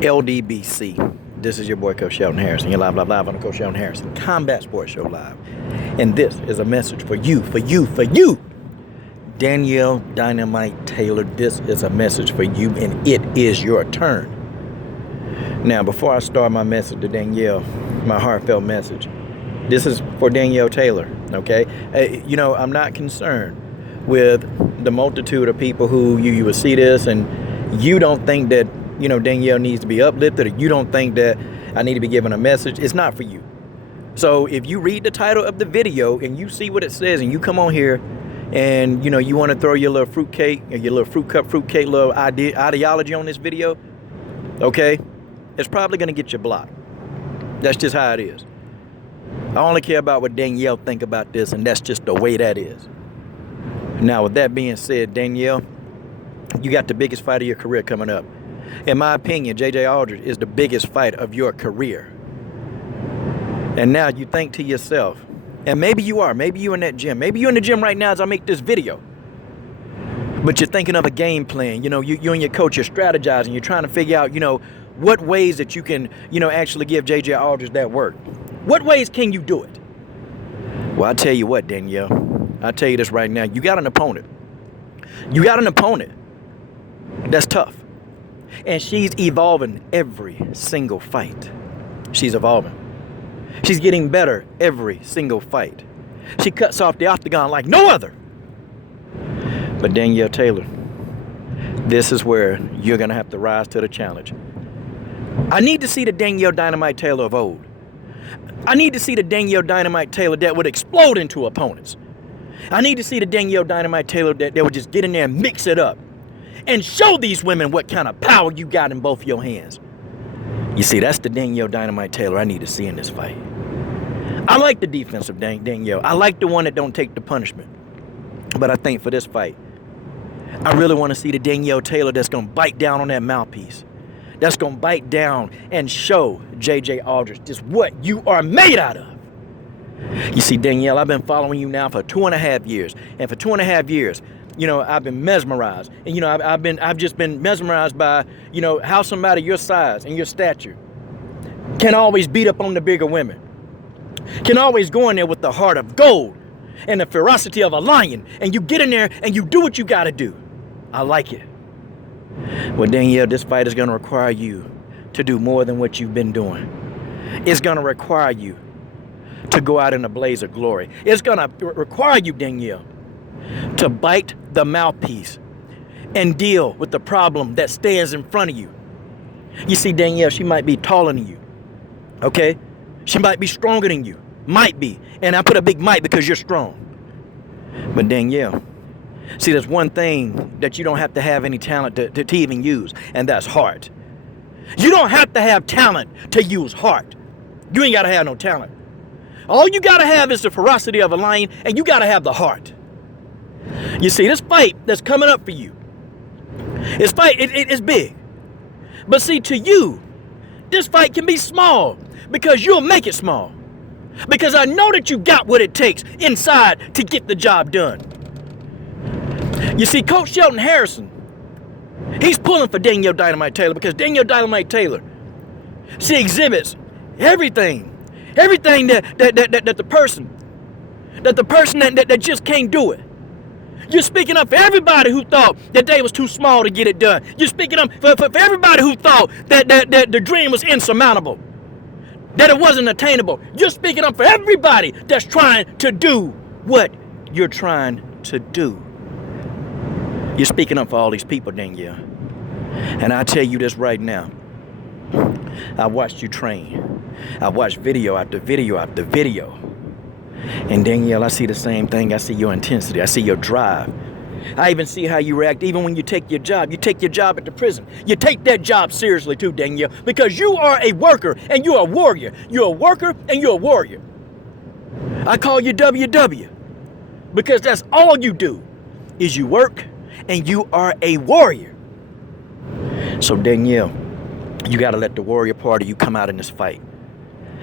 LDBC. This is your boy, Coach Sheldon Harrison. You're live on the Coach Sheldon Harrison Combat Sports Show Live. And this is a message for you. Danielle Dynamite Taylor, this is a message for you, and it is your turn. Now, before I start my message to Danielle, my heartfelt message, this is for Danielle Taylor, okay? I'm not concerned with the multitude of people who you will see this and you don't think that, Danielle needs to be uplifted, or you don't think that I need to be given a message. It's not for you. So if you read the title of the video and you see what it says and you come on here and, you want to throw your little fruitcake or your little fruitcake little ideology on this video, okay, it's probably going to get you blocked. That's just how it is. I only care about what Danielle think about this, and that's just the way that is. Now, with that being said, Danielle, you got the biggest fight of your career coming up. In my opinion, J.J. Aldridge is the biggest fight of your career. And now you think to yourself, and maybe you are, maybe you're in that gym, maybe you're in the gym right now as I make this video, but you're thinking of a game plan. You and your coach, you're strategizing, you're trying to figure out, what ways that you can, actually give J.J. Aldridge that work. What ways can you do it? Well, I tell you what, Danielle, I'll tell you this right now. You got an opponent. You got an opponent that's tough. And she's evolving every single fight. She's evolving. She's getting better every single fight. She cuts off the octagon like no other. But Danielle Taylor, this is where you're going to have to rise to the challenge. I need to see the Danielle Dynamite Taylor of old. I need to see the Danielle Dynamite Taylor that would explode into opponents. I need to see the Danielle Dynamite Taylor that would just get in there and mix it up and show these women what kind of power you got in both your hands. You see, that's the Danielle Dynamite Taylor I need to see in this fight. I like the defensive Danielle. I like the one that don't take the punishment. But I think for this fight, I really want to see the Danielle Taylor that's going to bite down on that mouthpiece. That's going to bite down and show J.J. Aldridge just what you are made out of. You see, Danielle, I've been following you now for 2.5 years. And for 2.5 years, I've been mesmerized. And, I've just been mesmerized by, how somebody your size and your stature can always beat up on the bigger women. Can always go in there with the heart of gold and the ferocity of a lion. And you get in there and you do what you got to do. I like it. Well, Danielle, this fight is going to require you to do more than what you've been doing. It's going to require you to go out in a blaze of glory. It's going to require you, Danielle, to bite the mouthpiece and deal with the problem that stands in front of you. You see, Danielle, she might be taller than you, okay? She might be stronger than you, might be. And I put a big might because you're strong. But Danielle, see, there's one thing that you don't have to have any talent to even use, and that's heart. You don't have to have talent to use heart. You ain't got to have no talent. All you got to have is the ferocity of a lion, and you got to have the heart. You see, this fight that's coming up for you, it's big. But see, to you, this fight can be small because you'll make it small. Because I know that you got what it takes inside to get the job done. You see, Coach Sheldon Harrison, he's pulling for Danielle Dynamite Taylor because Danielle Dynamite Taylor, she exhibits everything that the person that just can't do it. You're speaking up for everybody who thought that they was too small to get it done. You're speaking up for everybody who thought that the dream was insurmountable, that it wasn't attainable. You're speaking up for everybody that's trying to do what you're trying to do. You're speaking up for all these people, Danielle. And I tell you this right now. I watched you train. I watched video after video after video. And Danielle, I see the same thing. I see your intensity. I see your drive. I even see how you react even when you take your job. You take your job at the prison. You take that job seriously too, Danielle, because you are a worker and you're a warrior. You're a worker and you're a warrior. I call you WW because that's all you do is you work and you are a warrior. So Danielle, you got to let the warrior part of you come out in this fight.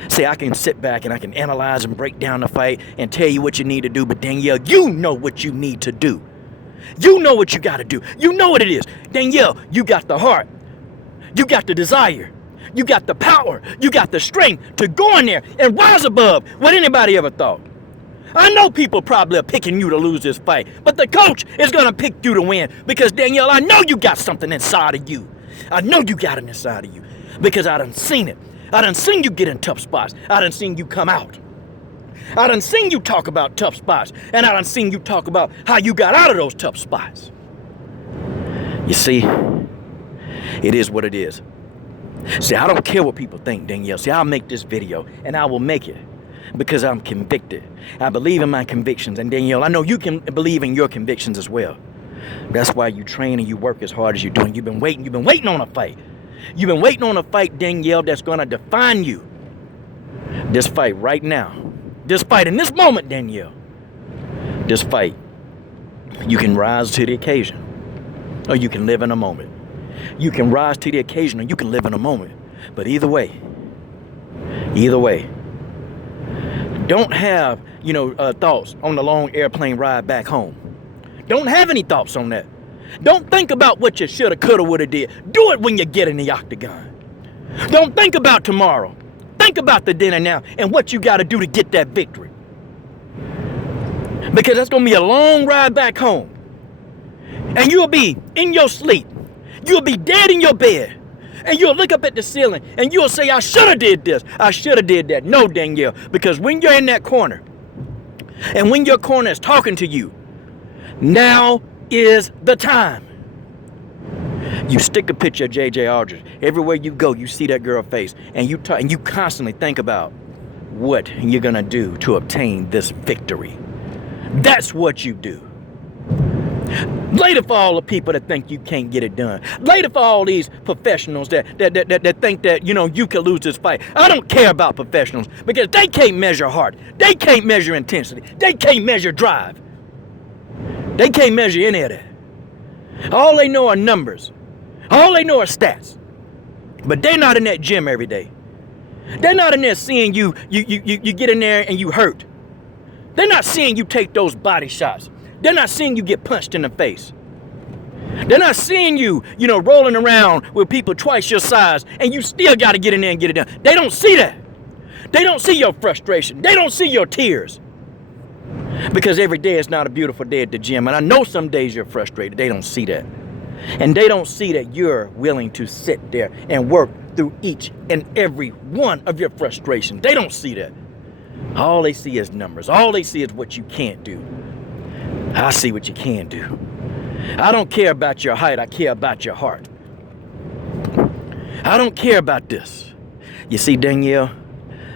See, I can sit back and I can analyze and break down the fight and tell you what you need to do, but Danielle, you know what you need to do. You know what you got to do. You know what it is. Danielle, you got the heart. You got the desire. You got the power. You got the strength to go in there and rise above what anybody ever thought. I know people probably are picking you to lose this fight, but the coach is going to pick you to win because, Danielle, I know you got something inside of you. I know you got it inside of you because I done seen it. I done seen you get in tough spots. I done seen you come out. I done seen you talk about tough spots, and I done seen you talk about how you got out of those tough spots. You see, it is what it is. See, I don't care what people think, Danielle. See, I'll make this video, and I will make it because I'm convicted. I believe in my convictions, and Danielle, I know you can believe in your convictions as well. That's why you train and you work as hard as you're doing. You've been waiting on a fight. You've been waiting on a fight, Danielle, that's going to define you. This fight right now. This fight in this moment, Danielle. This fight. You can rise to the occasion. Or you can live in a moment. You can rise to the occasion or you can live in a moment. But either way. Don't have, thoughts on the long airplane ride back home. Don't have any thoughts on that. Don't think about what you shoulda, coulda, woulda did. Do it when you get in the octagon. Don't think about tomorrow. Think about the dinner now and what you got to do to get that victory. Because that's going to be a long ride back home. And you'll be in your sleep. You'll be dead in your bed. And you'll look up at the ceiling and you'll say, I should have did this. I should have did that. No, Danielle. Because when you're in that corner and when your corner is talking to you, now is the time. You stick a picture of J.J. Aldridge. Everywhere you go, you see that girl face. And you constantly think about what you're going to do to obtain this victory. That's what you do. Later for all the people that think you can't get it done. Later for all these professionals that think that, you can lose this fight. I don't care about professionals because they can't measure heart. They can't measure intensity. They can't measure drive. They can't measure any of that. All they know are numbers. All they know are stats. But they're not in that gym every day. They're not in there seeing you get in there and you hurt. They're not seeing you take those body shots. They're not seeing you get punched in the face. They're not seeing you, rolling around with people twice your size and you still got to get in there and get it done. They don't see that. They don't see your frustration. They don't see your tears. Because every day is not a beautiful day at the gym. And I know some days you're frustrated. They don't see that. And they don't see that you're willing to sit there and work through each and every one of your frustrations. They don't see that. All they see is numbers. All they see is what you can't do. I see what you can do. I don't care about your height. I care about your heart. I don't care about this. You see, Danielle,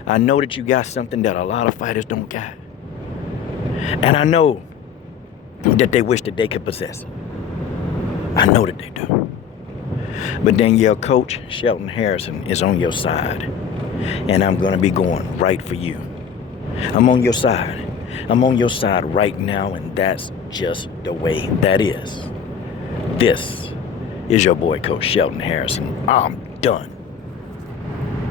I know that you got something that a lot of fighters don't got. And I know that they wish that they could possess it. I know that they do. But Danielle, Coach Shelton Harrison is on your side. And I'm going to be going right for you. I'm on your side. I'm on your side right now, and that's just the way that is. This is your boy, Coach Shelton Harrison. I'm done.